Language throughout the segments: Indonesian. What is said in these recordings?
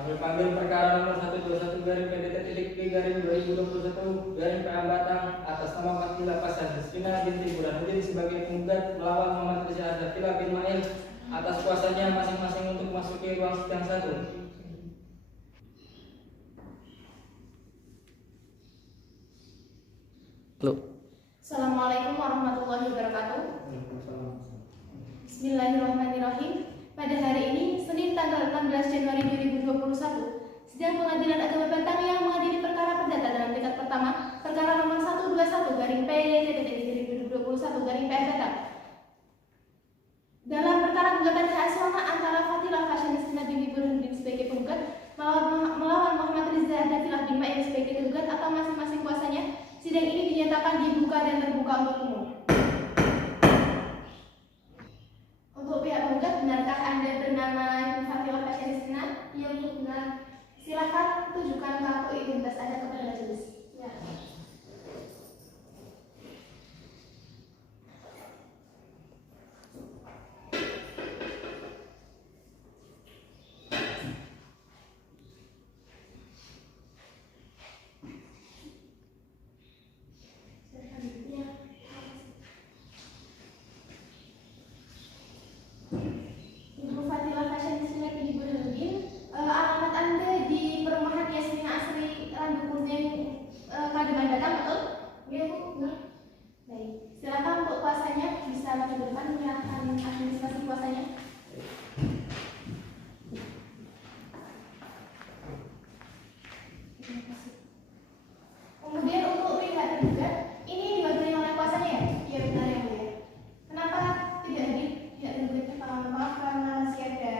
Kami panggil perkara nomor 121 garing PDT titik P garing 2021 garing PA Batang atas nama Fatila Pasar Rizkina binti Burhanuddin sebagai penggugat melawan Muhammad Rizal Ardafila bin Mail atas kuasanya masing-masing untuk memasuki ruang sidang 1. Assalamualaikum warahmatullahi wabarakatuh. Bismillahirrahmanirrahim. Pada hari ini, Senin tanggal 16 Januari 2021, Sidang Pengadilan Agama Batang yang mengadili perkara perdata dalam tingkat pertama, perkara nomor 121 garing PDT 2021 garing PN Batang. Dalam perkara gugatan hak suara antara Fatila Fasyanistina binti Burhanuddin sebagai penggugat melawan Muhammad Rizal Ardafila bin Mail sebagai tergugat atau masing-masing kuasanya, sidang ini dinyatakan dibuka dan terbuka untuk umum. Untuk pihak penggugat, benarkah Anda bernama Fatila Fasyanistina? Yang benar. Silakan tunjukkan kartu identitas Anda kepada majelis. Ya. Ibu Fatila Fasyanistina binti Burhanuddin, alamat Anda di Perumahan Yasmina Asri Randu Kuning, Kademan Batang, betul? Ya, Bu. Benar. Baik, silakan untuk kuasanya bisa maju ke depan menyerahkan administrasi kuasanya. Terima kasih. Kemudian untuk pihak tergugat, ini diwakili oleh kuasanya ya? Iya benar ya Bu ya. Kenapa tidak hadir pihak tergugatnya? Maaf karena masih ada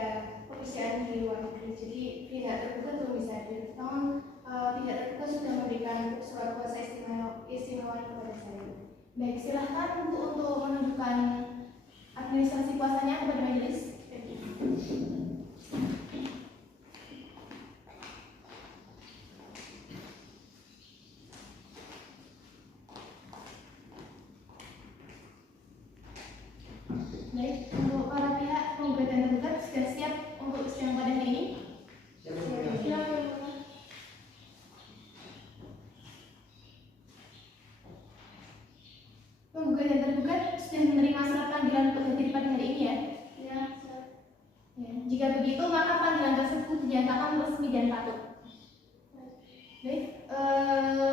pekerjaan di luar negeri, jadi pihak tergugat belum bisa hadir. Namun pihak tergugat sudah memberikan surat kuasa istimewa kepada saya. Baik, silahkan untuk menunjukkan administrasi kuasanya kepada majelis. Baik, untuk para pihak penggugat dan tergugat sudah siap untuk sidang pada hari ini? Ya, Penggugat dan tergugat sudah menerima surat panggilan untuk hadir pada hari ini ya? ya, Ya, jika begitu maka panggilan tersebut dinyatakan resmi dan patut. Baik,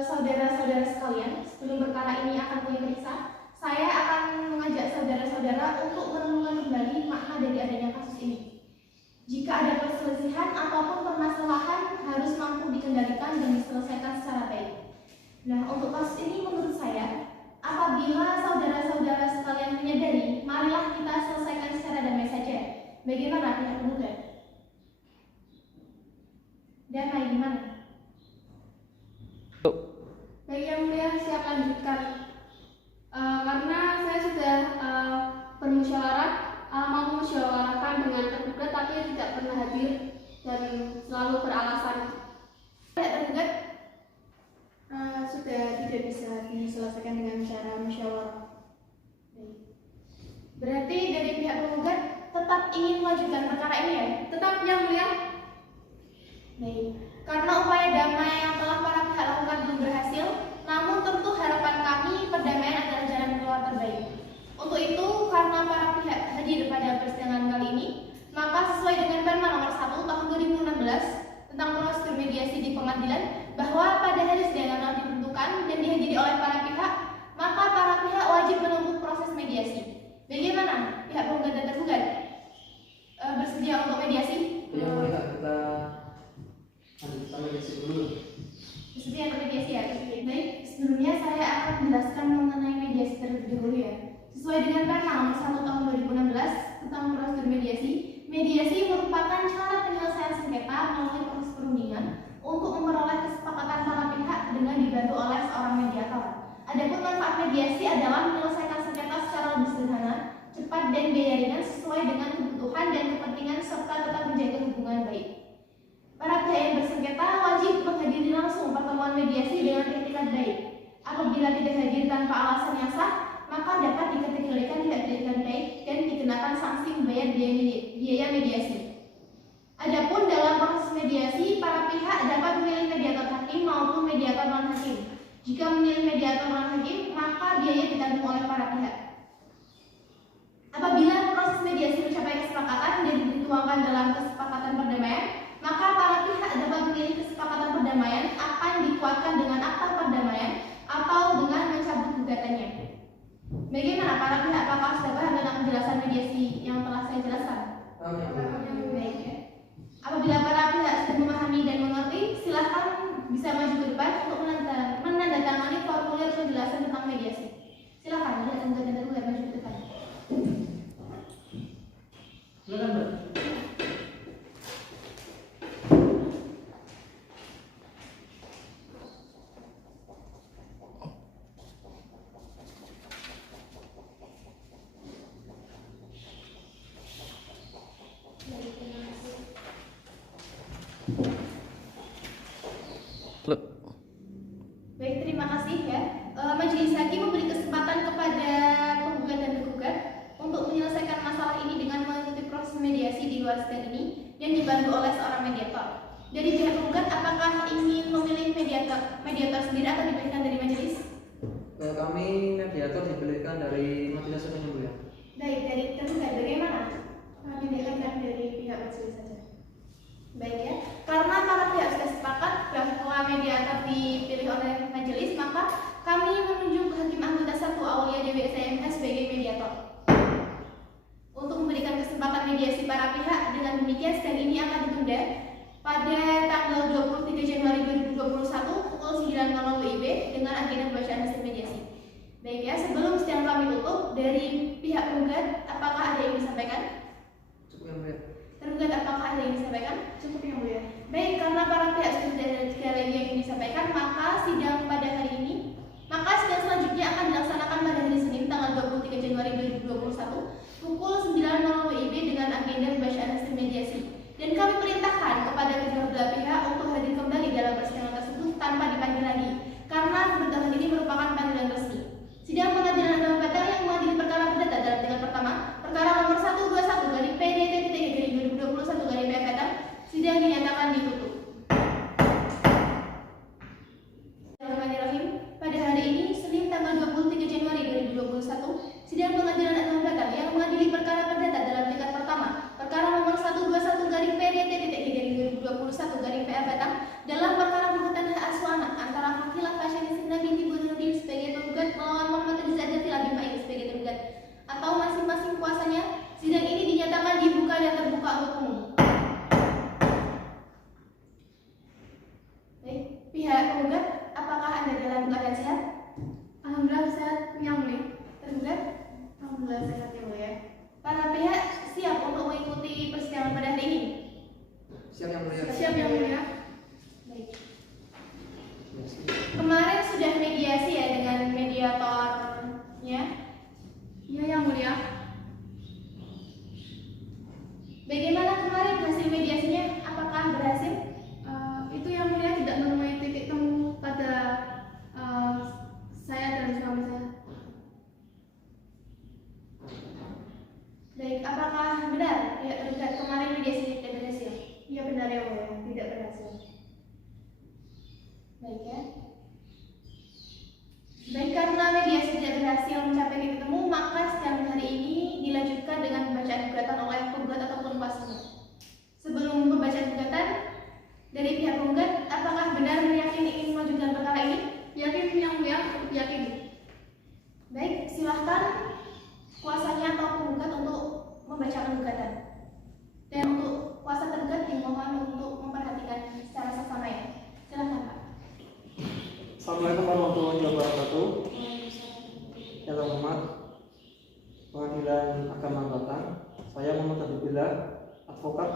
saudara-saudara sekalian, sebelum perkara ini akan kami periksa, saya akan mengajak saudara-saudara untuk merenungkan kembali makna dari adanya kasus ini. Jika ada perselisihan ataupun permasalahan harus mampu dikendalikan dan diselesaikan secara baik. Nah, untuk kasus ini menurut saya, apabila saudara-saudara sekalian menyadari, marilah kita selesaikan secara damai saja. Bagaimana pihak penggugat? Damai gimana? baik yang mulia, siap lanjutkan. Karena saya sudah bermusyawarah, mau musyawarahkan dengan tergugat tapi tidak pernah hadir dan selalu beralasan. Pihak tergugat Sudah tidak bisa diselesaikan dengan cara musyawarah. berarti dari pihak penggugat tetap ingin melanjutkan perkara ini ya? Tetap yang mulia. Baik. Karena upaya damai yang telah para pihak lakukan belum berhasil, namun tentu harapan kami perdamaian adalah jalan keluar terbaik. Untuk itu, karena para pihak hadir pada persidangan kali ini, maka sesuai dengan Perma nomor 1 tahun 2016 tentang prosedur mediasi di pengadilan, bahwa pada hari sidang yang telah ditentukan dan dihadiri oleh para pihak, maka para pihak wajib menempuh proses mediasi. Bagaimana pihak penggugat dan tergugat? Bersedia untuk mediasi? Yang mereka kita lanjutkan mediasi dulu. Bersedia untuk mediasi ya? Baik, sebelumnya saya akan menjelaskan mengenai mediasi terlebih dahulu ya. Sesuai dengan Perma nomor 1 tahun 2016 tentang prosedur mediasi, mediasi merupakan cara penyelesaian sengketa melalui proses perundingan untuk memperoleh kesepakatan para pihak dengan dibantu oleh seorang mediator. Adapun manfaat mediasi adalah menyelesaikan sengketa secara lebih sederhana, cepat dan biaya ringan sesuai dengan kebutuhan dan kepentingan serta tetap menjaga hubungan baik. Para pihak yang bersengketa wajib menghadiri langsung pertemuan mediasi dengan etikat baik. Apabila tidak hadir tanpa alasan yang sah, maka dapat dikategorikan tidak dengan baik dan dikenakan sanksi membayar biaya mediasi. Adapun dalam proses mediasi non hakim. Jika memilih mediator non hakim, maka biaya ditanggung oleh para pihak. Apabila proses mediasi mencapai kesepakatan dan dituangkan dalam kesepakatan perdamaian, maka para pihak dapat memilih kesepakatan perdamaian akan dikuatkan dengan akta perdamaian atau dengan mencabut gugatannya. Bagaimana para pihak? Apakah sudah paham tentang penjelasan mediasi yang telah saya jelaskan? Baik ya. Apabila para pihak sudah memahami dan mengerti, silakan bisa maju ke depan untuk menandatangani formulir penjelasan tentang mediasi. Silakan lihat dan tergugat maju ke depan. Silakan, Mbak. Baik, terima kasih ya. Majelis Hakim memberi kesempatan kepada penggugat dan tergugat untuk menyelesaikan masalah ini dengan mengikuti proses mediasi di luar sidang ini dan dibantu oleh seorang mediator. Dari pihak penggugat, apakah ingin memilih mediator sendiri atau diberikan dari majelis? Kami mediator diberikan dari majelis hakim yang mulia. Baik, dari tergugat bagaimana? Kami diberikan dari pihak majelis saja. Baik ya, karena para pihak sudah sepakat bahwa mediator dipilih oleh majelis, maka kami menunjuk Hakim Anggota 1 Aulia Dewi SMH sebagai mediator untuk memberikan kesempatan mediasi para pihak. Dengan demikian sidang ini akan ditunda pada tanggal 23 Januari 2021 pukul 9.00 WIB dengan agenda pembacaan hasil mediasi. Baik ya, sebelum sidang kami tutup, dari pihak penggugat apakah ada yang disampaikan? Cukup yang mulia. Tergugat apakah ada yang disampaikan? Cukup yang mulia. Baik, karena para pihak sudah ada lagi yang ingin disampaikan, maka sidang selanjutnya akan dilaksanakan pada hari Senin tanggal 23 Januari 2021 pukul 9.00 WIB dengan agenda pembacaan hasil mediasi. Dan kami perintahkan kepada kedua belah pihak untuk hadir kembali dalam persidangan tersebut tanpa dipanggil lagi, karena kebetulan ini merupakan panggilan resmi. Sidang pengadilan agama Batam yang mengadili perkara perdata dalam tingkat pertama, perkara nomor 121 garing PDT 2021 garing PF Batam, sidang dinyatakan ditutup. Bismillahirrahmanirrahim. Pada hari ini, Senin tanggal 23 Januari 2021, sidang pengadilan agama Batam yang mengadili perkara perdata dalam tingkat pertama, perkara nomor 121 garing PDT garing 2021 garing PF Batam dalam perkara gugatan hak asuh anak antara Fakilah Fasyani Sina binti Burhanuddin sebagai penggugat melawan Muhammad Riza Adzafila bin Ma'in sebagai tergugat atau masing-masing kuasanya. Sidang ini dinyatakan dibuka dan terbuka untuk umum. Baik, pihak penggugat, apakah Anda dalam keadaan sehat? Alhamdulillah sehat yang mulia. Tergugat? Alhamdulillah sehat ya mulia. Para pihak siap untuk mengikuti persidangan pada hari ini? Siap yang mulia. Siap yang mulia. Baik. Kemarin sudah mediasi ya dengan mediatornya. Iya yang mulia. Bagaimana kemarin hasil mediasinya? Apakah berhasil? Itu yang mulia tidak menemui titik temu pada saya dan suami saya. Baik, apakah benar ya tergugat kemarin mediasinya tidak berhasil? Iya benar ya mulia, tidak berhasil. Baik ya. Baik, karena mediasi tidak berhasil mencapai titik temu, maka sidang hari ini dilanjutkan dengan pembacaan gugatan oleh penggugat ataupun kuasanya. Sebelum pembacaan gugatan dari pihak penggugat, apakah benar meyakini ingin mengajukan perkara ini? Yakin yang mulia, yakin. Baik, silahkan kuasanya atau penggugat untuk membacakan gugatan. Dan untuk kuasa tergugat dimohon untuk memperhatikan secara seksama ya. Silahkan Pak. Assalamualaikum warahmatullahi wabarakatuh. Yang terhormat Pengadilan Agama Batam, saya Muhammad Habibullah, advokat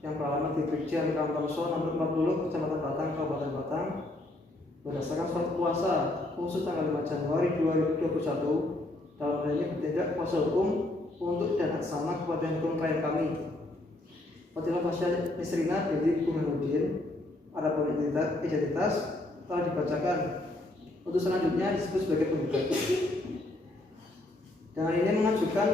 yang beralamat di Brigjen Kantorso nomor 50 Kecamatan Batang, Kabupaten Batang. Berdasarkan surat kuasa khusus tanggal 5 Januari 2021, dalam hal ini bertindak kuasa hukum untuk dan aksana kepada hukum klien kami. Fakilah Fasyani Nisrina binti Burhanuddin, adapun identitas telah dibacakan. Untuk selanjutnya disebut sebagai penggugat. Dengan ini mengajukan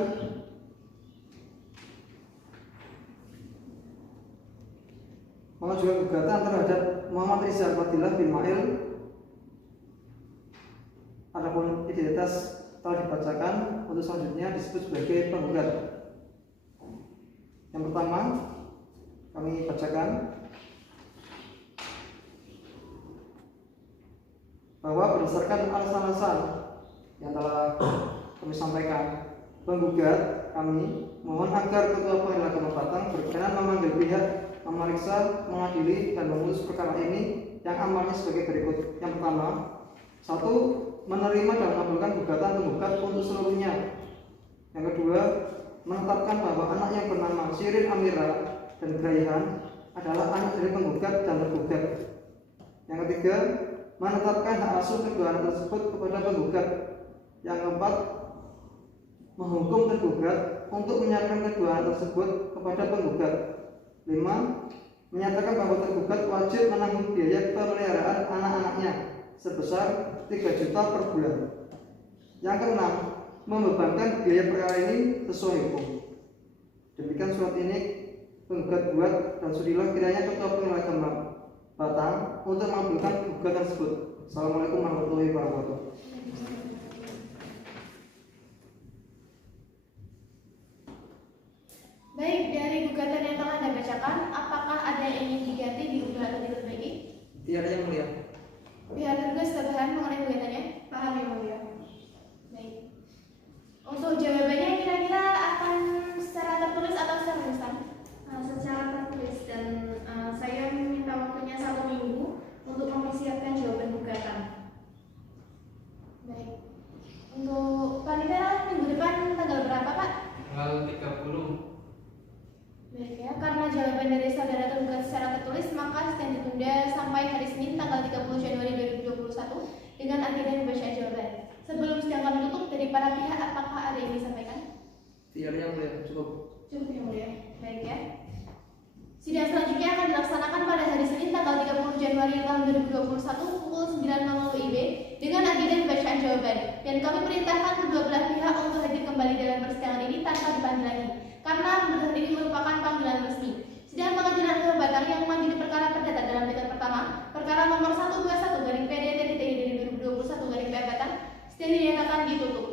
gugatan terhadap Muhammad Riza Adzafila bin Ma'in Adapun identitas telah dibacakan, untuk selanjutnya disebut sebagai penggugat. Yang pertama, kami bacakan bahwa berdasarkan alasan-alasan yang telah kami sampaikan, penggugat kami mohon agar Ketua Pengadilan Agama Batang berkenan memanggil pihak memeriksa, mengadili, dan memutus perkara ini yang amalnya sebagai berikut. Yang pertama, 1. Menerima dan mengabulkan gugatan penggugat untuk seluruhnya. Yang kedua, menetapkan bahwa anak yang bernama Shirin Amira dan Graihan adalah anak dari penggugat dan tergugat. Yang ketiga, menetapkan hak asuh kedua anak tersebut kepada penggugat. Yang keempat, menghukum tergugat untuk menyerahkan kedua anak tersebut kepada penggugat. 5. Menyatakan bahwa tergugat wajib menanggung biaya pemeliharaan anak-anaknya sebesar 3 juta per bulan. Yang keenam, membebankan biaya perkara ini sesuai hukum. Demikian surat ini penggugat buat, dan sudilah kiranya Ketua Pengadilan Agama Batang untuk mengabulkan gugatan tersebut. Assalamualaikum warahmatullahi wabarakatuh. Baik, dari gugatan yang telah Anda bacakan, apakah ada yang ingin diganti, diubah atau diperbaiki? Tidak ada yang mulia. Pihak tergugat sudah paham mengenai gugatannya? Paham yang mulia. Baik. Untuk jawabannya kira-kira akan secara tertulis atau secara tulisan? Secara tertulis, dan saya meminta waktunya 1 minggu untuk mempersiapkan jawaban gugatan. Baik. Untuk panitia minggu depan tanggal berapa, Pak? Tanggal 30. Baik ya, karena jawaban dari saudara tergugat secara tertulis, maka sidang ditunda sampai hari Senin tanggal 30 Januari 2021 dengan agenda pembacaan jawaban. Sebelum sidang kami tutup, dari para pihak apakah ada yang disampaikan? Tidak ada yang mulia. Cukup. Cukup yang mulia. Baik ya. Sidang selanjutnya akan dilaksanakan pada hari Senin tanggal 30 Januari tahun 2021 pukul 9.00 WIB dengan agenda pembacaan jawaban. Dan kami perintahkan kedua belah pihak untuk hadir kembali dalam persidangan ini tanpa dipanggil lagi, karena pemeriksaan ini merupakan panggilan resmi. Sidang Pengadilan Agama Batang yang mengadili perkara perdata dalam tingkat pertama, perkara nomor 121 garing PDT 2021 garing PA Batang, sidang dinyatakan ditutup.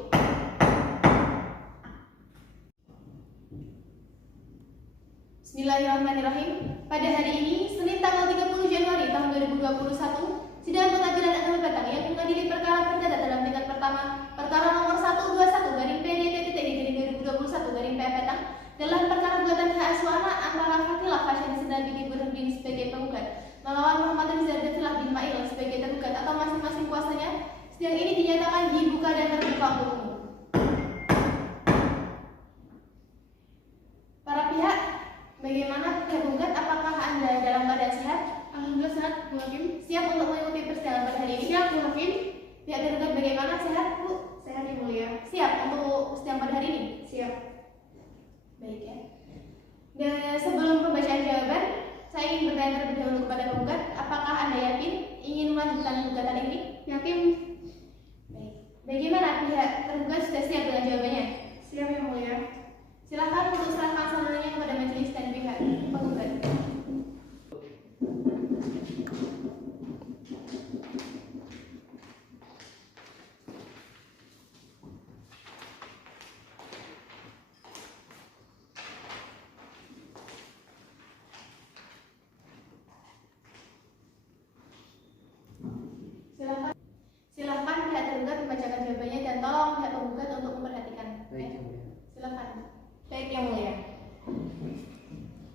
Bismillahirrahmanirrahim. Pada hari ini, Senin tanggal 30 Januari tahun 2021, Sidang Pengadilan Agama Batang yang mengadili perkara perdata dalam tingkat pertama, perkara nomor 121 garing PDT 2021 garing PA Batang, dalam perkara gugatan hak asuh anak antara Fatilah Fasyani Sendal binti Burhanuddin sebagai penggugat melawan Muhammad Rizal Dafilah bin Ma'il sebagai tergugat atau masing-masing kuasanya, sidang ini dinyatakan dibuka dan terbuka untuk umum. Para pihak, bagaimana tergugat? Apakah Anda dalam keadaan sehat? Alhamdulillah sehat, Bu Hakim. Siap untuk mengikuti persidangan pada hari ini? Siap, Bu Hakim. Pihak tergugat bagaimana? Sehat, Bu? Sehat yang mulia. Siap untuk persidangan pada hari ini? Siap. Baik ya. Dan sebelum pembacaan jawaban, saya ingin bertanya terlebih dahulu kepada penggugat, apakah Anda yakin ingin melanjutkan gugatan ini? Yakin? Baik. Bagaimana pihak tergugat sudah siap dengan jawabannya? Siap yang mulia. Silakan untuk serahkan salurannya kepada majelis dan pihak penggugat. Silakan pihak tergugat membacakan jawabannya dan tolong pihak penggugat untuk memperhatikan. Baik, yang mulia. Silakan. Baik yang mulia.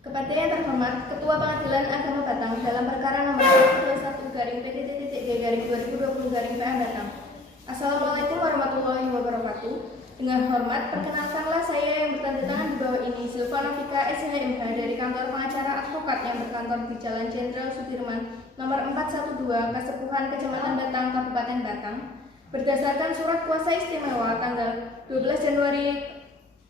Kepada yang terhormat, Ketua Pengadilan Agama Batang dalam perkara nomor 121 garing PT.G garing 2020 garing PA Batang. Assalamualaikum warahmatullahi wabarakatuh. Dengan hormat, perkenalkanlah saya yang bertanda tangan di bawah ini, Silvana Vika SHMH dari kantor pengacara advokat yang berkantor di Jalan Jenderal Sudirman nomor 412 Kasepuhan Kecamatan Batang Kabupaten Batang. Berdasarkan surat kuasa istimewa tanggal 12 Januari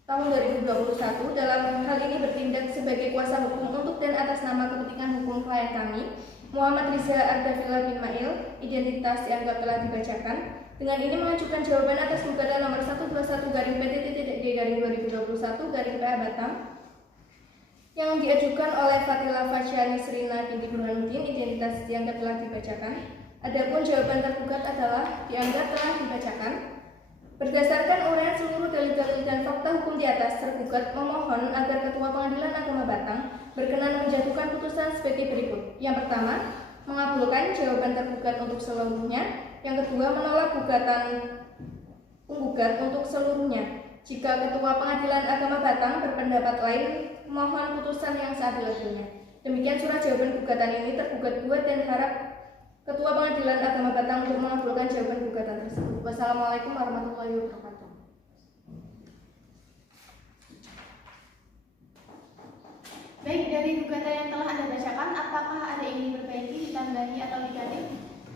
tahun 2021, dalam hal ini bertindak sebagai kuasa hukum untuk dan atas nama kepentingan hukum klien kami, Muhammad Rizal Dafilah bin Ma'il, identitas dianggap telah dibacakan. Dengan ini mengajukan jawaban atas gugatan nomor 121 garing PT.G garing 2021 garing PA Batang yang diajukan oleh Fatilah Fasyani Srina binti Burhanuddin, identitas dianggap telah dibacakan. Adapun jawaban tergugat adalah dianggap telah dibacakan. Berdasarkan uraian seluruh dalil-dalil dan fakta hukum di atas, tergugat memohon agar Ketua Pengadilan Agama Batang berkenan menjatuhkan putusan sebagai berikut. Yang pertama, mengabulkan jawaban tergugat untuk seluruhnya. Yang kedua, menolak gugatan penggugat untuk seluruhnya. Jika Ketua Pengadilan Agama Batang berpendapat lain, mohon putusan yang seadil-adilnya. Demikian surat jawaban gugatan ini. Tergugat buat dan harap Ketua Pengadilan Agama Batang untuk mengabulkan jawaban gugatan tersebut. Wassalamualaikum warahmatullahi wabarakatuh. Baik, dari gugatan yang telah Anda bacakan, apakah ada yang ingin diperbaiki, ditambahi, atau diganti?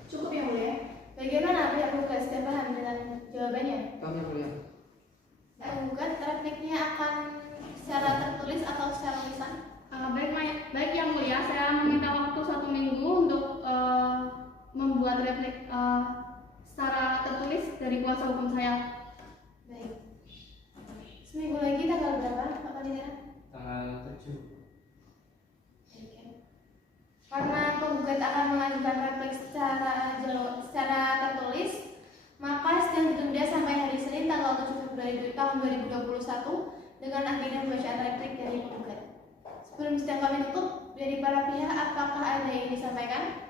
Cukup yang mulia. Bagaimana pihak penggugat sudah paham dengan jawabannya? Kami yang mulia. Penggugat repliknya akan secara tertulis atau secara tulisan? Baik yang mulia, saya meminta waktu 1 minggu untuk membuat replik secara tertulis dari kuasa hukum saya. Baik. Seminggu lagi tanggal berapa, Pak Panitera? Tanggal 7. Karena penggugat akan mengajukan replik secara tertulis, maka sidang ditunda sampai hari Senin tanggal 7 Februari tahun 2021 dengan agenda pembacaan replik dari penggugat. Sebelum sidang kami tutup, dari para pihak apakah ada yang disampaikan?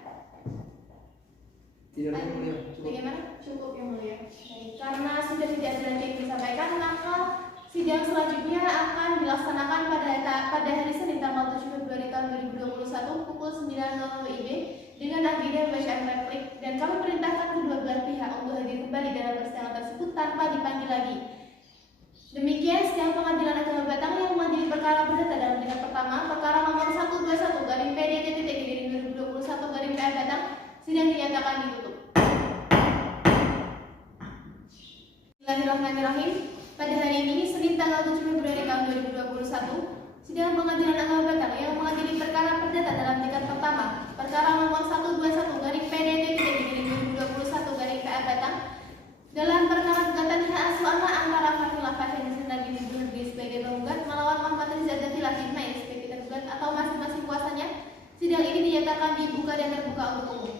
Tidak yang mulia. Cukup. Bagaimana? Cukup yang mulia. Baik. Karena sudah tidak ada lagi yang disampaikan, maka sidang selanjutnya akan dilaksanakan pada hari Senin tanggal 7 Februari tahun 2021 pukul 9.00 WIB dengan agenda pembacaan replik, dan kami perintahkan kedua belah pihak untuk hadir kembali dalam persidangan tersebut tanpa dipanggil lagi. Demikian sidang Pengadilan Agama Batang yang menjadi perkara perdata dalam tingkat pertama, perkara nomor 121 garing PDT 2021 garing PN Batang, sidang dinyatakan ditutup. Bismillahirrahmanirrahim. Pada hari ini, Senin tanggal 7 Februari tahun 2021, sidang Pengadilan Agama Batang yang mengadili perkara perdata dalam tingkat pertama, perkara nomor 121 garing PDT 2021 garing PN Batang, dalam perkara gugatan hak asuh anak antara Fatilah Fashion Sinta binti Burdi sebagai penggugat melawan Muhammad Riza Datillah Ismail sebagai tergugat atau masing-masing kuasanya, sidang ini dinyatakan dibuka dan terbuka untuk umum.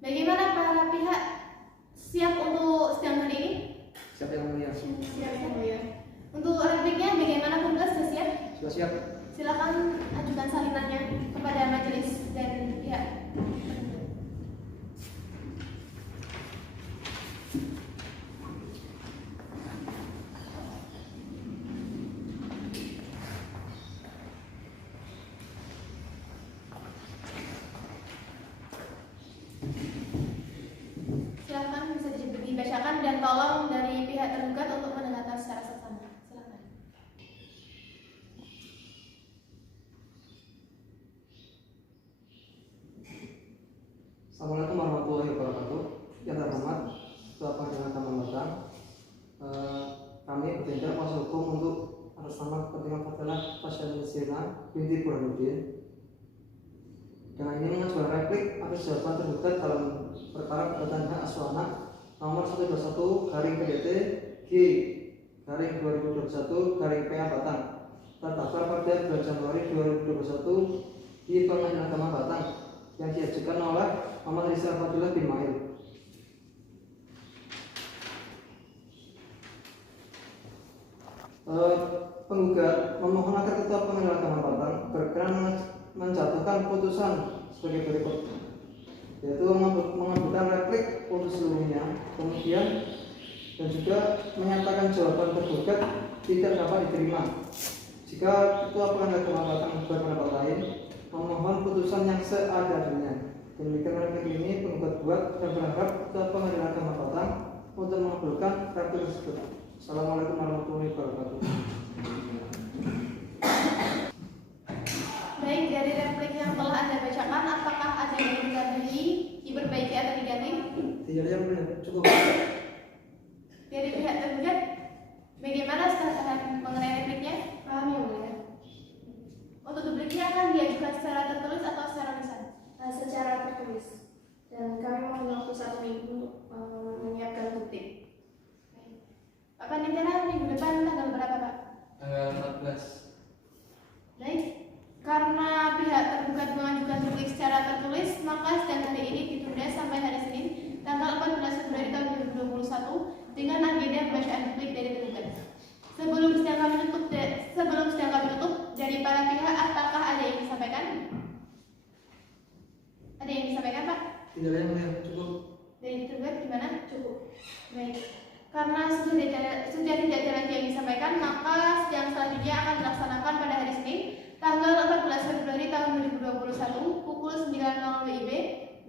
Bagaimana para pihak siap untuk sidang hari ini? Siap yang mulia. Siap yang mulia. Untuk repliknya bagaimana penggugat sudah siap? Sudah siap. Silakan ajukan salinannya kepada majelis dan pihak. Silakan bisa dibacakan dan tolong dari pihak tergugat untuk mendengarkan secara seksama. Silakan. Assalamualaikum warahmatullahi wabarakatuh. Yang terhormat Ketua Pengadilan Agama Batang, kami bertindak kuasa hukum untuk atas nama kepentingan Fatilah Fashion Sinta binti Burhanuddin. Dengan ini mengajukan replik atas jawaban tergugat dalam perkara gugatan hak asuh anak nomor 121 garing PDT G garing 2021 garing PA Batang terdaftar pada 2 Januari 2021 di Pengadilan Agama Batang yang diajukan oleh Muhammad Riza Fadilah bin Mail. Penggugat memohon agar Ketua Pengadilan Agama Batang berkenan menjatuhkan putusan sebagai berikut, yaitu mengabulkan replik untuk seluruhnya, kemudian dan juga menyatakan jawaban tergugat tidak dapat diterima. Jika Ketua Pengadilan Agama Batang berpendapat lain, memohon putusan yang seadil-adilnya. Demikian replik ini penggugat buat dan berharap Ketua Pengadilan Agama Batang untuk mengabulkan replik tersebut. Assalamualaikum warahmatullahi wabarakatuh. Baik, dari replik yang telah Anda bacakan, apakah ada yang ditambahi, diperbaiki atau diganti? Tidak yang mulia, cukup. Dari pihak tergugat, bagaimana setelah mengenai repliknya? Paham yang mulia. Untuk dupliknya akan diajukan secara tertulis atau secara lisan? Secara tertulis. Dan kami mohon waktu 1 minggu untuk menyiapkan bukti. Pak Panitera, minggu depan tanggal berapa, Pak? Tanggal 14. Baik, karena pihak tergugat Karena sudah tidak ada lagi yang disampaikan, maka sidang selanjutnya akan dilaksanakan pada hari Senin, tanggal 14 Februari tahun 2021 pukul 9.00 WIB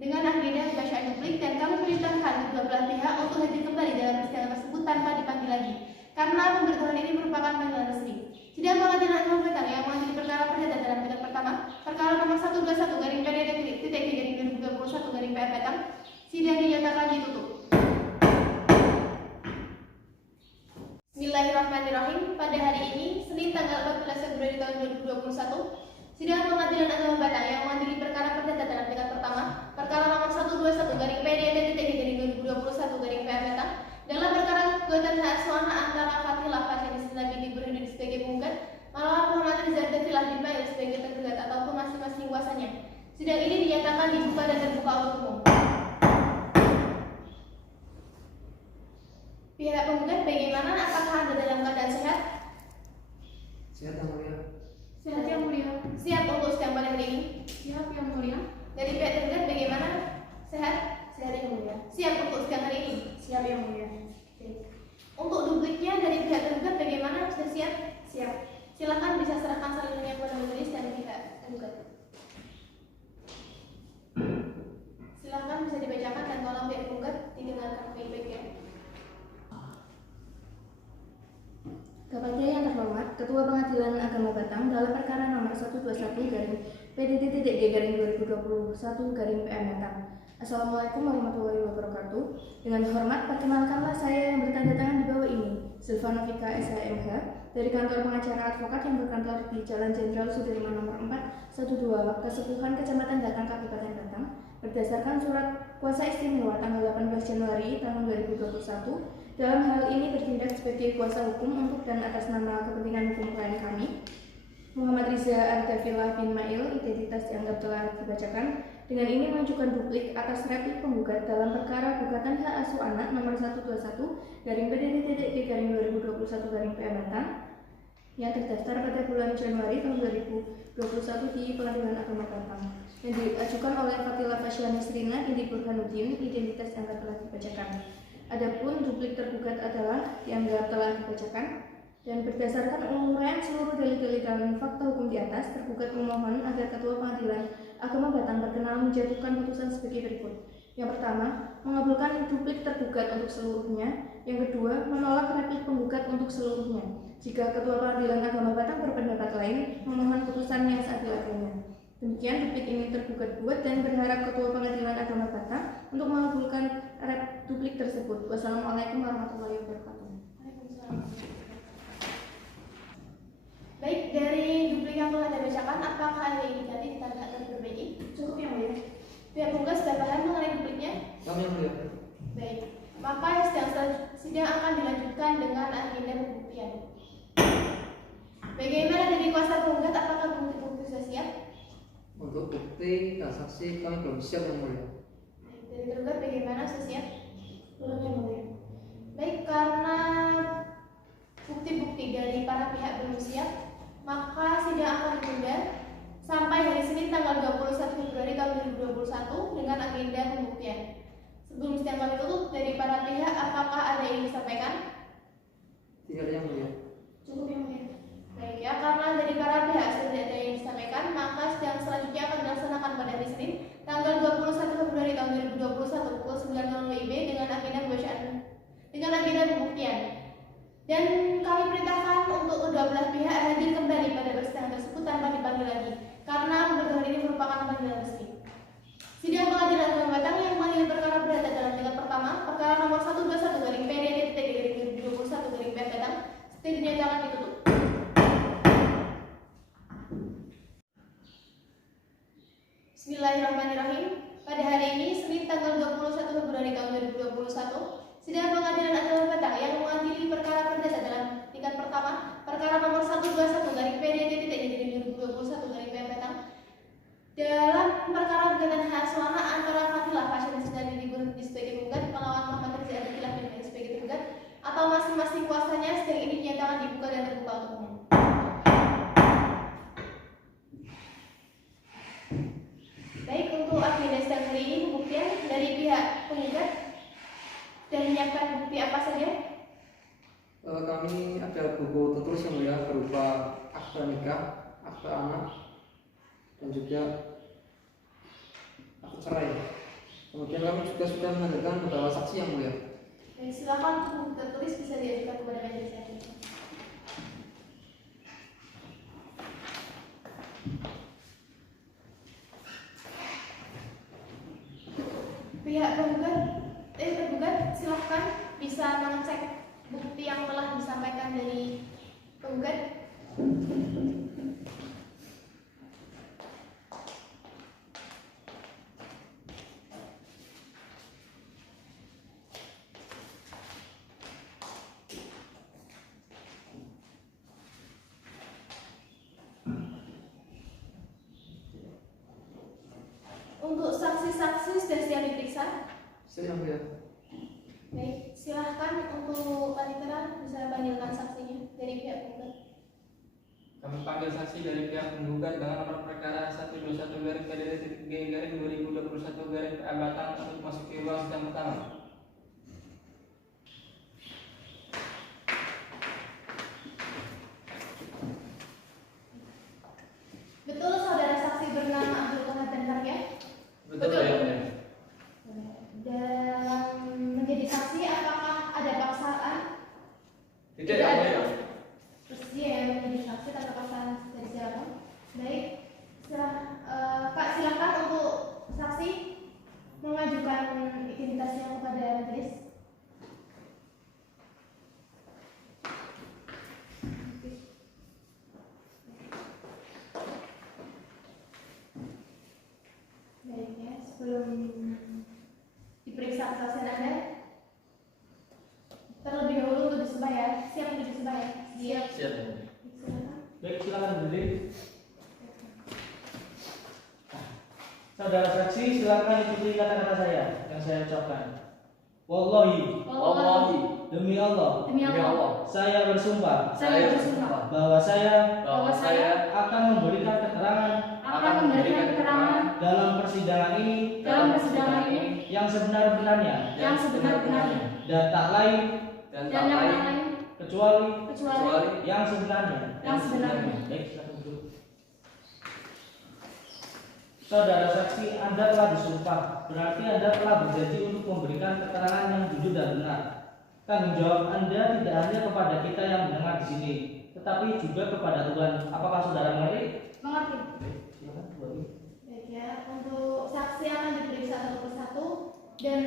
dengan agenda pembacaan duplik, dan kami perintahkan kedua belah pihak untuk hadir kembali dalam persidangan tersebut tanpa dipanggil lagi, karena pemberitahuan ini merupakan panggilan resmi. Sidang pengadilan agama Batang yang mengadili perkara perdata dalam tingkat pertama, perkara nomor 121 garing PDD 2021 garing PM Batang, sidang dinyatakan ditutup. Bismillahirrahmanirrahim. Pada hari ini, Senin tanggal 14 Februari tahun 2021, sidang pengadilan agama Batang yang mengadili perkara perdata dalam tingkat pertama, perkara nomor 121 garing PDD 2021 garing PM Batang, dalam perkara gugatan hak asuh anak antara Fatilah Fasyani Sina binti Burhanuddin sebagai penggugat melawan Muhammad Rizal Dafilah bin Mail sebagai tergugat ataupun masing-masing kuasanya. Sidang ini dinyatakan dibuka dan terbuka untuk umum. Pihak penggugat bagaimana? Apakah Anda dalam keadaan sehat? Sihat yang mulia. Sehat yang mulia. Siap untuk sidang pada hari ini? Siap yang mulia. Dari pihak tergugat bagaimana? Sehat? Sehat yang mulia. Siap untuk sidang hari ini? Siap yang mulia. Untuk dupliknya dari pihak tergugat bagaimana? Sudah siap? Siap. Silakan bisa serahkan salinannya kepada majelis dan pihak tergugat. Silakan bisa dibacakan dan tolong pihak tergugat didengarkan baik-baik ya. Kepada yang terhormat, Ketua Pengadilan Agama Batang dalam perkara nomor 121 garing PDD-G garing 2021 garing PM Batang. Assalamualaikum warahmatullahi wabarakatuh. Dengan hormat, perkenalkanlah saya yang bertanda tangan di bawah ini, Silvanovika SHMH, dari kantor pengacara advokat yang berkantor di Jalan Jenderal Sudirman nomor 4, 12, Kesepuhan Kecamatan Batang, Kabupaten Batang, berdasarkan surat kuasa istimewa tanggal 18 Januari tahun 2021. Dalam hal ini bertindak sebagai kuasa hukum untuk dan atas nama kepentingan hukum klien kami, Muhammad Riza Ardafilah bin Mail, identitas dianggap telah dibacakan. Dengan ini mengajukan duplik atas replik penggugat dalam perkara gugatan hak asuh anak nomor 121 garing PDD-G garing 2021 garing PM Batang yang terdaftar pada bulan Januari tahun 2021 di Pengadilan Agama Batang, yang diajukan oleh Fatilah Fasyani Srina binti Burhanuddin, identitas dianggap telah dibacakan. Adapun duplik tergugat adalah dianggap telah dibacakan, dan berdasarkan uraian seluruh dalil-dalil dan fakta hukum di atas, tergugat memohon agar Ketua Pengadilan Agama Batang berkenan menjatuhkan putusan sebagai berikut. Yang pertama, mengabulkan duplik tergugat untuk seluruhnya. Yang kedua, menolak replik penggugat untuk seluruhnya. Jika Ketua Pengadilan Agama Batang berpendapat lain, memohon putusan yang seadil-adilnya. Demikian duplik ini tergugat buat dan berharap Ketua Pengadilan Agama Batang untuk mengabulkan duplik tersebut. Wassalamualaikum warahmatullahi wabarakatuh. Baik, dari duplik yang telah dibacakan, apakah ada indikatif tanda akan diperbaiki? Cukup yang mulia. Pihak penggugat sudah paham mengenai dupliknya? Kami yang mulia. Baik, maka sidang akan dilanjutkan dengan agenda pembuktian. Bagaimana dari kuasa penggugat? Apakah bukti-bukti sudah siap? Untuk bukti dan saksi kami belum siap yang mulia. Baik, dari tergugat bagaimana? Sudah siap? Belum yang mulia. Baik, karena bukti-bukti dari para pihak belum siap, maka sidang akan ditunda sampai hari Senin tanggal 21 Februari tahun 2021 dengan agenda pembuktian. Sebelum sidang kami tutup, dari para pihak apakah ada yang disampaikan? Tidak ada yang mulia. Cukup yang mulia. Baik ya, karena dari para pihak sudah ada yang disampaikan, maka sidang selanjutnya akan dilaksanakan pada hari Senin tanggal 21 Februari tahun 2021 pukul 9.00 WIB dengan agenda pembuktian. Dan kami perintahkan untuk kedua belah pihak hadir kembali pada persidangan tersebut tanpa dipanggil lagi, karena pemberitahuan ini merupakan panggilan resmi. Sidang Pengadilan Agama Batang yang mengadili perkara perdata dalam tingkat pertama, perkara nomor 121 garing PDD garing 2021 garing PM Batang, setelah dinyatakan ditutup. Bismillahirrahmanirrahim. Pada hari ini, Senin tanggal 21 Februari tahun 2021, sidang Pengadilan Agama Batang yang mengadili perkara perdata dalam tingkat pertama, perkara nomor 121 garing PDD 2021 garing PM Batang, dalam perkara gugatan hak asuh anak antara Fatilah Fasyani Sina binti Burhanuddin sebagai penggugat melawan Muhammad Rizal Dafilah bin Mail sebagai tergugat atau masing-masing kuasanya, sidang ini dinyatakan dibuka dan terbuka untuk umum. Baik, untuk agenda sidang hari ini pembuktian dari pihak penggugat dan menyiapkan bukti apa saja? Kami ada buku tertulis yang mulia berupa akta nikah, akta anak, dan juga akta cerai. Kemudian kami juga sudah menghadirkan beberapa saksi yang mulia. Silakan untuk buku tertulis bisa diajukan kepada majelis hakim. Pihak tergugat silahkan bisa mengecek bukti yang telah disampaikan dari penggugat. Untuk saksi-saksi sudah siap diperiksa. Siap ya. Baik, silahkan untuk panitera bisa panggilkan saksinya dari pihak penggugat. Kami panggil saksi dari pihak penggugat dengan nomor perkara 121-G/2021 Batang untuk masuk ke ruang sidang pertama. Betul saudara saksi bernama Abdul Qahar dan Karya? Betul ya, Mulia. Dalam menjadi saksi apakah ada paksaan? Tidak ya, Mulia. Terus dia yang menjadi saksi tanpa paksaan dari siapa? Baik, Pak silakan untuk saksi mengajukan identitasnya kepada majelis. Baik ya, sebelum diperiksa kesaksian Anda, terlebih dahulu untuk disembah ya. Siap untuk disembah ya? Siap. Siap ya. Silakan. Baik, silakan berdiri. Saudara saksi, silakan ikuti kata-kata saya yang saya ucapkan. Wallahi, demi Allah, Demi Allah. saya bersumpah Saya bersumpah bahwa saya bahwa saya akan memberikan keterangan akan memberikan keterangan dalam persidangan ini yang sebenar-benarnya yang sebenar-benarnya dan tak lain dan yang lain kecuali kecuali yang sebenarnya. yang sebenarnya. Baik, silakan duduk. Saudara saksi, Anda telah disumpah, berarti Anda telah berjanji untuk memberikan keterangan yang jujur dan benar. Tanggung jawab Anda tidak hanya kepada kita yang mendengar di sini, tetapi juga kepada Tuhan. Apakah saudara mengerti? Mengerti. Baik, silakan kembali. Baik ya, untuk saksi akan diperiksa satu persatu dan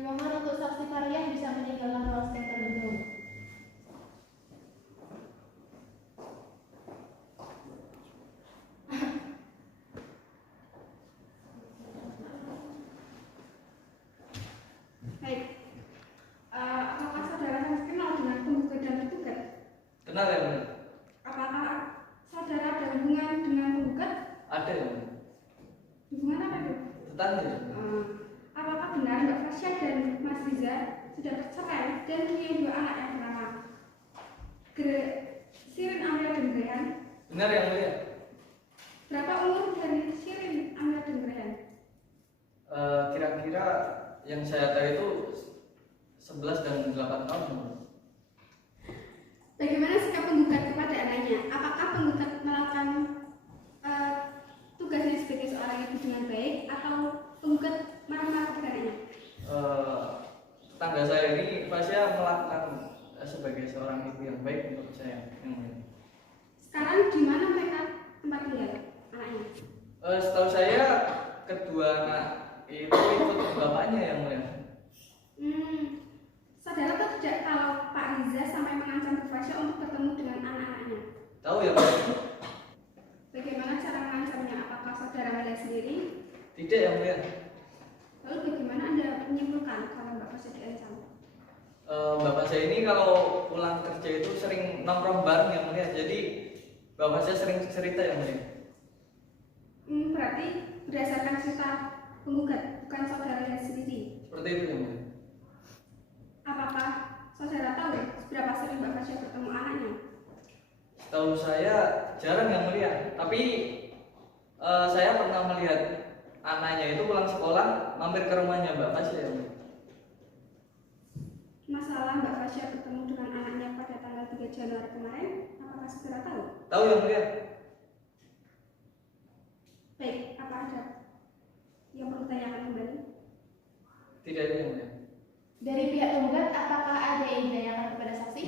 mohon untuk saksi Karya bisa meninggalkan ruang sidang terlebih dahulu. Baik. Apakah saudara kenal dengan penggugat dan tergugat? Kenal ya, Mulia? Apakah saudara ada hubungan dengan penggugat? Ada ya, Mulia? Hubungan apa itu? Tetangga. Apakah benar Mbak Fasya dan Mas Riza sudah bercerai dan punya dua anak yang bernama Shirin Amelia dan Grehan? Benar ya, Mulia? Berapa umur dari Shirin Amelia dan Grehan? Kira-kira yang saya tahu itu 11 dan 8 tahun. Mulia. Bagaimana sikap penggugat kepada anaknya? Apakah penggugat melakukan tugasnya sebagai seorang ibu dengan baik atau penggugat marah-marah kepada anaknya? Tetangga saya ini Fasya melakukan sebagai seorang ibu yang baik untuk saya. Yang mulia. Sekarang di mana mereka tempat tinggal anaknya? Setahu saya kedua anak itu ikut bapaknya yang mulia. Saudara tahu tidak kalau Pak Riza sampai mengancam Bu Fasya untuk bertemu dengan anak-anaknya? Tahu ya, mulia? Bagaimana cara mengancamnya? Apakah saudara melihat sendiri? Tidak ya, mulia? Lalu bagaimana Anda menyimpulkan kalau Mbak Fasya diancam? Bapak saya ini kalau pulang kerja itu sering nongkrong bareng yang mulia. Jadi bapak saya sering cerita yang mulia. Berarti berdasarkan cerita penggugat, bukan saudara lihat sendiri. Seperti itu yang mulia. Apakah saudara tahu seberapa sering Mbak Fasya bertemu anaknya? Setahu saya jarang yang mulia. Tapi saya pernah melihat anaknya itu pulang sekolah mampir ke rumahnya Mbak Fasya yang mulia. Masalah Mbak Fasya Fasya bertemu dengan anaknya pada tanggal 3 Januari kemarin? Apakah saudara tahu? Tahu yang mulia? Baik, apa ada yang perlu ditanyakan kembali? Tidak ada yang mulia. Dari pihak penggugat, apakah ada yang ditanyakan kepada saksi?